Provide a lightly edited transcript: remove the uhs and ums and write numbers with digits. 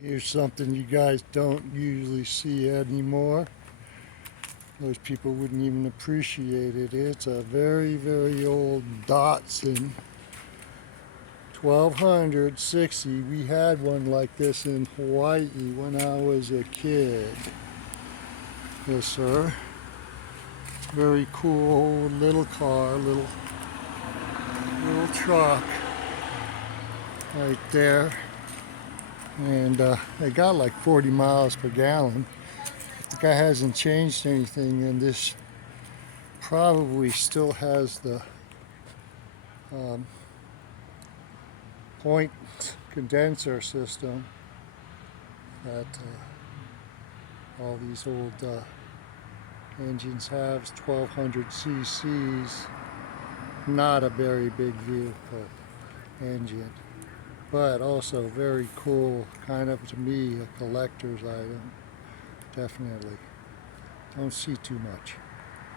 Here's something you guys don't usually see anymore. Most people wouldn't even appreciate it. It's a very, very old Datsun 1260. We had one like this in Hawaii when I was a kid. Yes, sir. Very cool old little car, little truck right there. And it got like 40 miles per gallon. The guy hasn't changed anything, and this probably still has the point condenser system that all these old engines have. 1200 cc's. Not a very big vehicle engine, but also very cool, kind of, to me, a collector's item. Definitely don't see too much.